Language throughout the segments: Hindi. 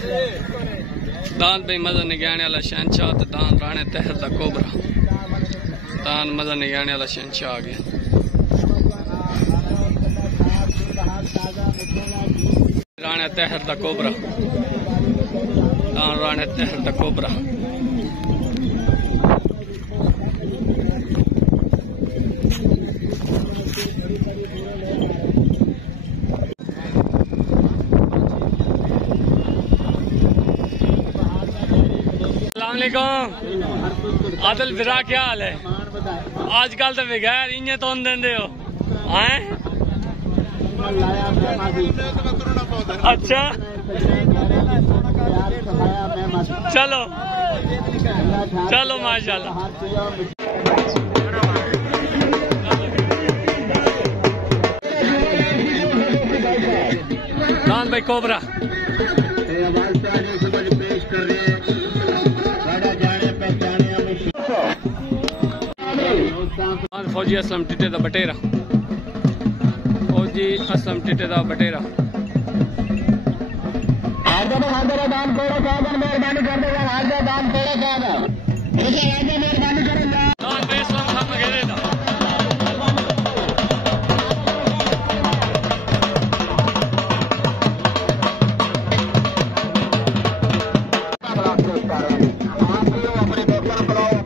दान भाई मजा निगाने वाला शहनशाह तो दान राणे तहत दा कोबरा। दान मजा निगाने वाला शहनशाह आ गया। राणे तहत दा कोबरा। दान राणे तहत दा कोबरा। आदिल फिरा क्या हाल है? आजकल तो बगैर इं तो देंदे हो हैं? अच्छा चलो चलो माशाल्लाह। दान भाई कोबरा फौजी असलम टिटे दा बटेरा। फौजी असलम टिटे दा बटेरा।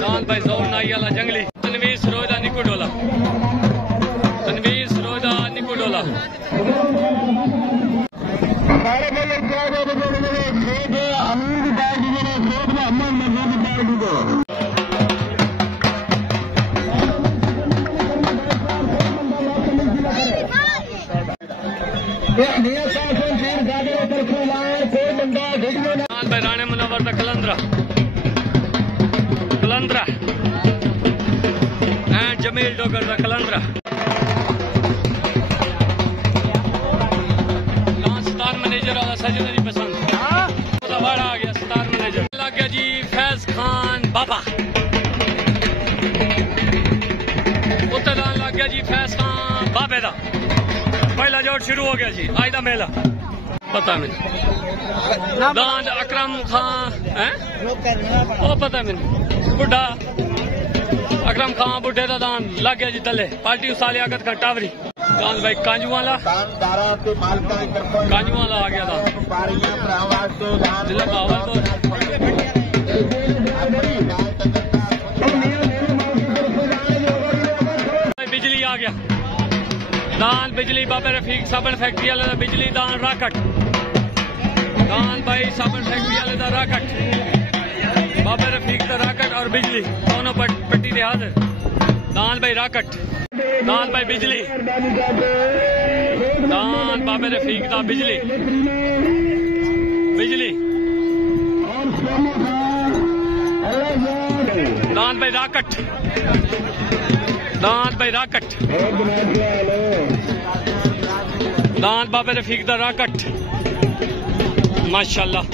दान भाई जोर नाई वाला जंगली। तनवीर सरोजा निकू डोला। तनवीर सरोजा निकू डोला। भाई राणे मुनव्वर दा कलंदरा। कलंदरा जमील डोगर दा कलंदरा। स्टार मैनेजर वाला सजन दी पसंद वाड़ा आ गया। स्टार मैनेजर लग गया जी फैज खान बाबा। उत्तरदान लग गया जी फैज खान बाबे दा। पहला जोड़ शुरू हो गया जी आज दा मेला। पता नहीं दान अकरम खान है ओ पता मैंने बुढ़ा अकरम खान बुढ़े का दान लग गया जी तले। पार्टी उसाली आगत का टावरी। दान भाई कांजू वाला। कांजू वाला आ गया दान जिला बहावलपुर। बिजली आ गया दान। बिजली बाबे रफीक साबन फैक्ट्री वाले बिजली दान राकट। दान भाई साबन फैक्ट्री वाले दा राकट। बाबे रफीक दा राकट और बिजली दोनों पट्टी दे हाजिर। दान भाई राकट। दान भाई बिजली। दान बाबे रफीक दा बिजली। बिजली दान भाई राकट। दान भाई राकट। दान बाबे रफीक दा राकट माशाल्लाह।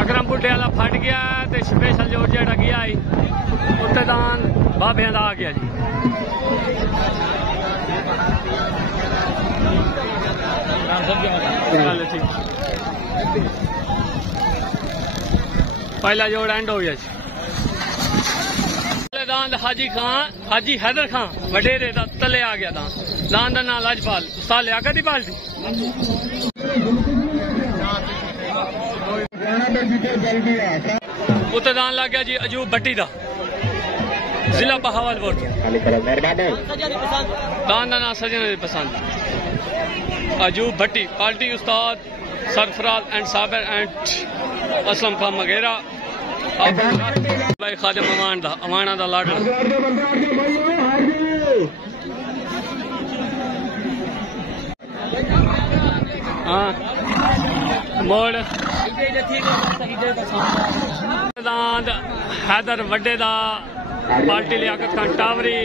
अकरम बुढ़े वाला फट गया तो स्पेशल जोड़ जेड़ा गया आई उत्ते दान बाबे दा आ गया जी। पहला जोड़ एंड हो गया जी। दान हाजी खान हाजी हैदर खान वडेरे दा तले आ गया दान। दान का नाम लाजपाल उस्ताद लियाकत दी पार्टी। उत्ते दान लग गया जी अजूब भट्टी दा जिला बहावलपुर। दान का नाम सजन दी पसंद। अजूब भट्टी party Ustad Sarfaraz and Sabir and Aslam Khan मगेरा। भाई खादिम अमान दा अमाना दा लाडला। हाँ मोड़ हैदर वड्डे दा पार्टी लियाकत खान टावरी।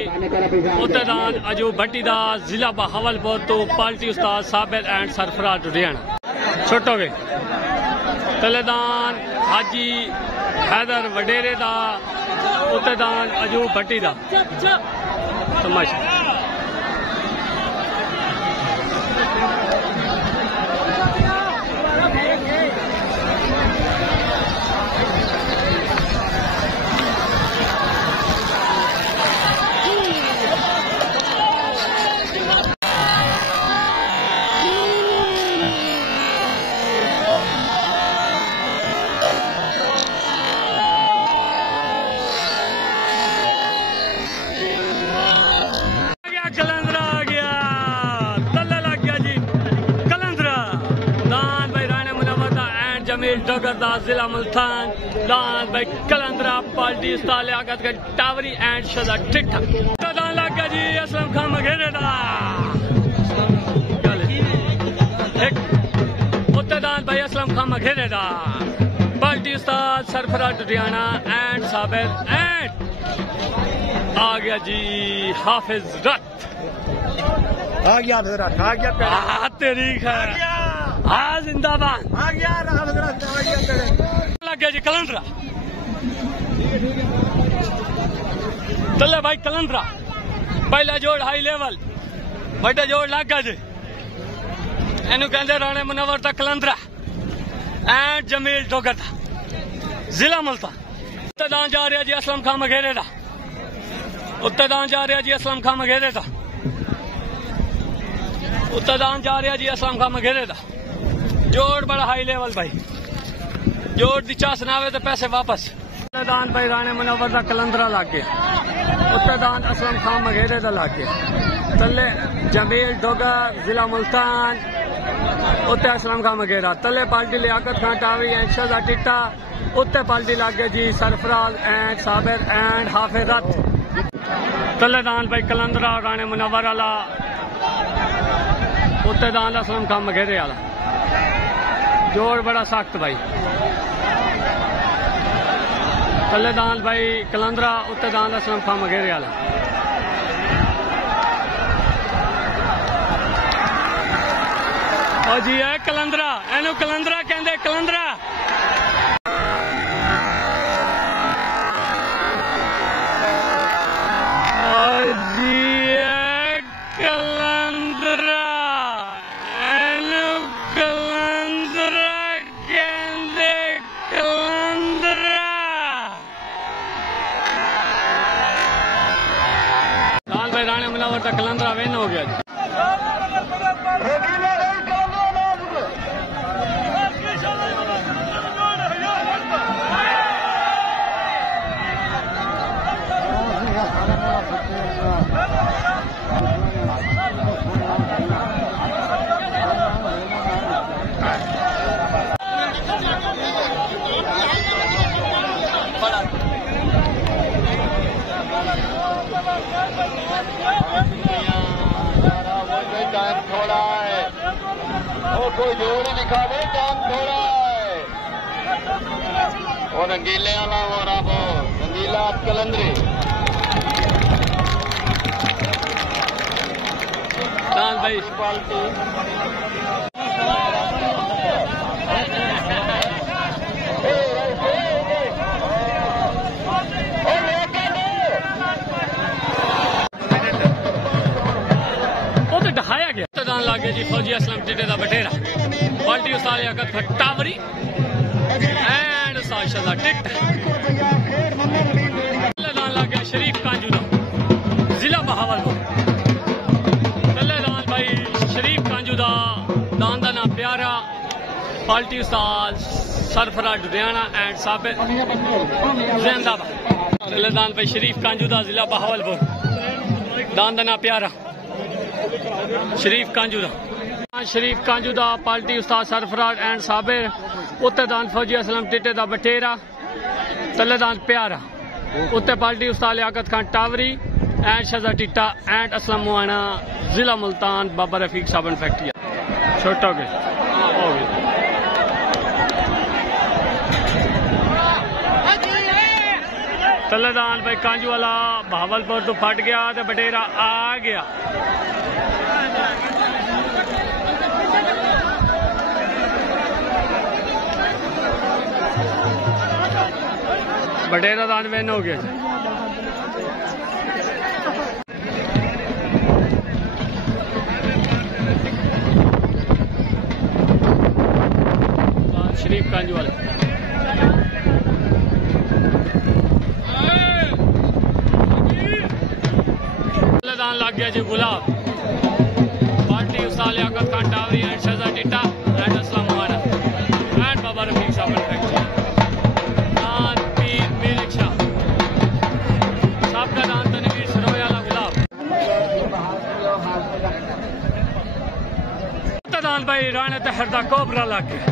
उत्तरदान अजूब भट्टी दा जिला बहावलपुर तो party Ustad Sabir and Sarfaraz Ludhiana. छोटोगे तलेदान हाजी हैदर वडेरे दा। उत्तरदान अजूब भट्टी दा तमाशा। जमील डोगरदा जिला मुल्तान दान भाई कलंदरा पार्टी उस्ताद लियाकत के टावरी एंड शजा टिट्ठा दान लग गया जी असलम खान मघेरे दा दान भाई असलम खान मघेरे दा party Ustad Sarfaraz Ludhiana and Sabir and आ गया जी हाफिज रत आ गया तेरी खैर हाँ जिंदाबाद आ गया लग गया जी कलंदरा तले भाई कलंदरा पहला जोड़ हाई लेवल बड़े जोड़ लग गया जी इनू कहते राणे मुनव्वर दा कलंदरा एंड जमील डोगरदा जिला मुल्तान उत्तेदान जा रहा जी असलम खान मघेरे दा उत्तेदान जा रहा जी असलम खान मघेरे दा उत्तेदान जा रहा जी असलम खान मघेरे दा जोड़ बड़ा हाई लेवल भाई जोड़ दी चास ना आवे तो पैसे वापस उत्तेदान भाई राणे मुनव्वर दा कलंदरा लग गया उत्तेदान असलम खान मघेरे दा लग गया तले जमील डोगर जिला मुल्तान उत्ते असलम खान मघेरा तले पार्टी लियाकत खान टावी एंड शजा टिट्टा उत्ते पार्टी लग गई जी सरफराज एंड साबिर एंड हाफिजत तले दान भाई कलंदरा राणे मुनव्वर वाला उत्ते दान असलम खान मघेरे वाला जोड़ बड़ा सख्त भाई तले दान भाई कलंदरा उत्ते दान असलम खान मघेरे वाला और जी है कलंदरा एनू कलंदरा कहते कलंदरा और जी है कलंदरा एनू कलंदरा कहते कलंदरा दान भाई राणे मुनव्वर दा कलंदरा विन हो गया जी कोई जोर ही लिखा दे काम थोड़ा है और रंगीले वाला वो रब रंगीला कलंदरी दान भाई पार्टी ढहाया गया दान लग गया जी फौजी असलम टिटे दा बटेरा पार्टी उस्ताद लियाकत खान टावरी एंड उस्ताद शजा टिट दान लग गया शरीफ कांजू दा जिला बहावलपुर तले दान भाई शरीफ कांजू दा दान दा नाम प्यारा party Ustad Sarfaraz Ludhiana and Sabir जिंदाबाद तले दान भाई शरीफ कांजू दा जिला बहावलपुर दान दा नाम प्यारा शरीफ कांजूदा शरीफ कांजूदा party Ustad Sarfaraz and Sabir उत्ते दान फौजी असलम टिटे दा बटेरा तले दान प्यारा उत्ते पार्टी उस्ताद लियाकत खान टावरी एंड शजा टिट्टा एंड असलम मुआना जिला मुल्तान बाबा रफीक साबन फैक्ट्री छोटा हो गया तले दान भाई कांजू वाला बहावलपुर तो फट गया तो बटेरा आ गया बटेरा दान विन हो गया शरीफ कांजू वाला दान लग गया जी गुलाब पार्टी उस्ताद लियाकत खान टावरी एंड शजा टिट्टा एंड असलम मुआना एंड बाबा रफीक साबन फैक्ट्री दान पीर मेलिक शाह सबका दान तनवीर सरोय वाला गुलाब दान भाई राणे तहर दा कोबरा लग गया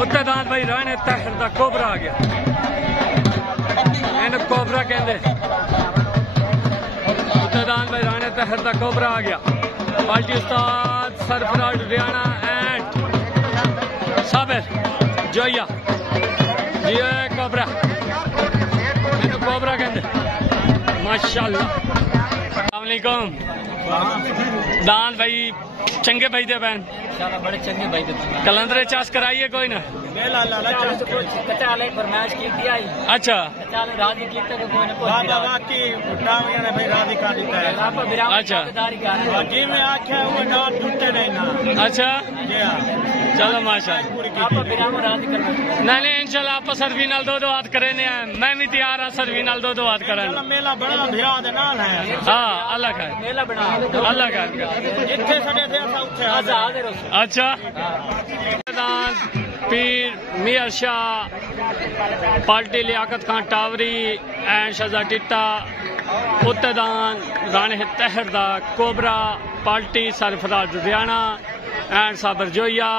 उत्ते दांत भाई राणे तहर दा कोबरा आ गया, इन कोबरा कहते। उत्ते दांत भाई राणे तहर दा कोबरा आ गया। Party Ustad Sarfaraz Ludhiana and Sabir Zoya ये कोबरा, इन कोबरा कहते माशाल्लाह। अस्सलाम वालेकुम। दांत भाई चंगे भाई दे बहन, बड़े चंगे भाई दे कलंदरे चास कराइए कोई ना। अच्छा अच्छा अच्छा चलो माशा नहीं इंशाल्लाह आप सरवी नाल दो हाथ करे ने, मैं भी तैयार हाँ सरवी नाल दो हाथ करन। मेला बड़ा हाँ अल्लाह का मेला बना अल्लाह का। अच्छा पीर मियां शाह पार्टी लियाकत खान टावरी एंड शहजाद टिट्टा उत्तेदान राणे तहर दा कोबरा पार्टी सरफराज लुधियाना एंड साबिर जोया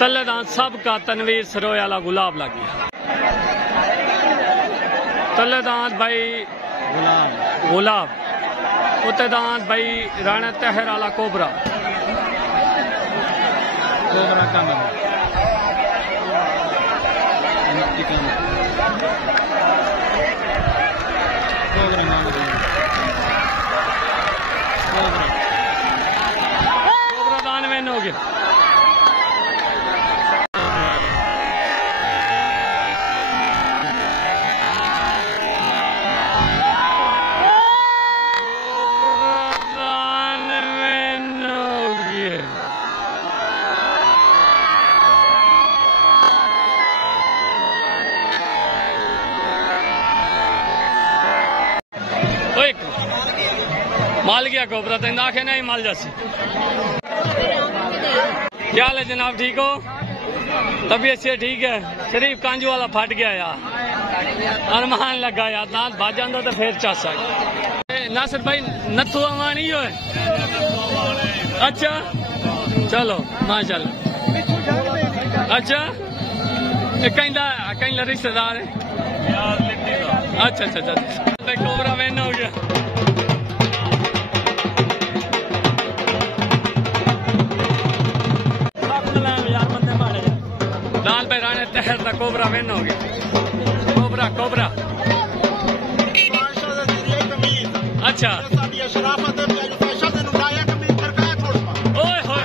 तल्लेदान सब का तनवीर सरोया वाला गुलाब लग गया। तल्लेदान भाई गुलाब उत्तेदान भाई राणे तहर वाला कोबरा कोबरा दान में हो गया। माल गया कोबरा तो आखे नहीं माल जैसी। क्या हाल है जनाब, ठीक हो? तबीयत से ठीक है? शरीफ कांजू वाला फट गया यार, अरमान लगा यार, दांत भाज जाता तो फिर चासा। नासिर भाई नथु अमान ही हो है? अच्छा चलो माशाल्लाह। अच्छा कहीं रिश्तेदार है? अच्छा अच्छा अच्छा कोबरा मैन हो गया। दाल पे राणे तहर दा कोबरा विन हो गया। कोबरा कोबरा अच्छा ओए होए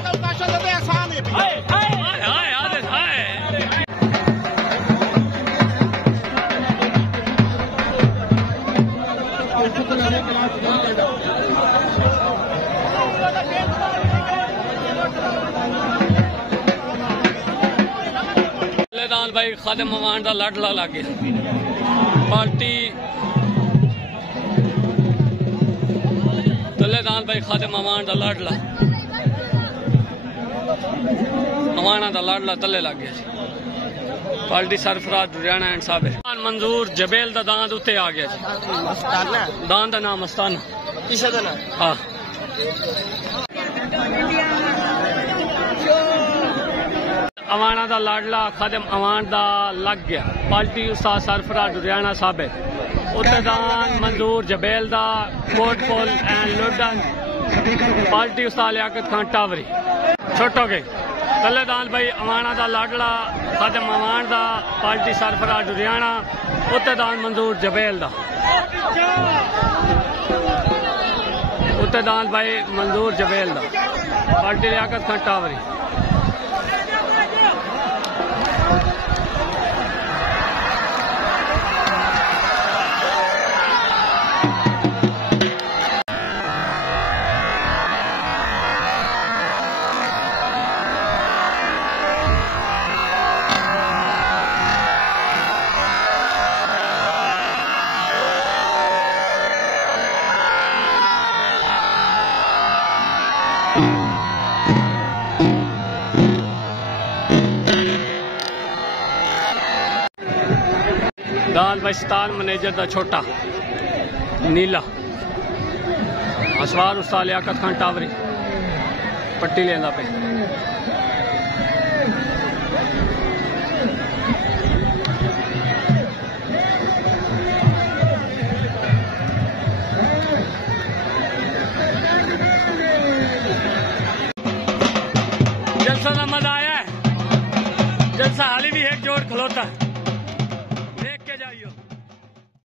भाई खादिम अमान का लाडला लग गया। पार्टी तलेदान भाई खादिम अमान का लाडला, अमाना का लाडला तले लग गया। पार्टी सरफराज लुधियाना एंड साबिर मंजूर जबेल का दांत उत्ते आ गया। दांत का नाम मस्ताना। हाँ अवाना दा लाडला खादिम अवान दा लग गया। पार्टी उस्ताद सरफराज लुधियाना साबिर उत्तेदान मंजूर जबेल दा कोटपुल एंड लुडन पार्टी उस्ताद लियाकत खान टावरी छुट हो गई। तलेदान भाई अवाना दा लाडला खादिम अवान दा पार्टी सरफराज लुधियाना उत्तेदान मंजूर जबेल दा उत्तेदान भाई मंजूर जबेल दा पार्टी लियाकत खान टावरी। दाल बस्तान मैनेजर का छोटा नीला असवार उस्ताद लियाकत खान टावरी पट्टी लेंदा पे।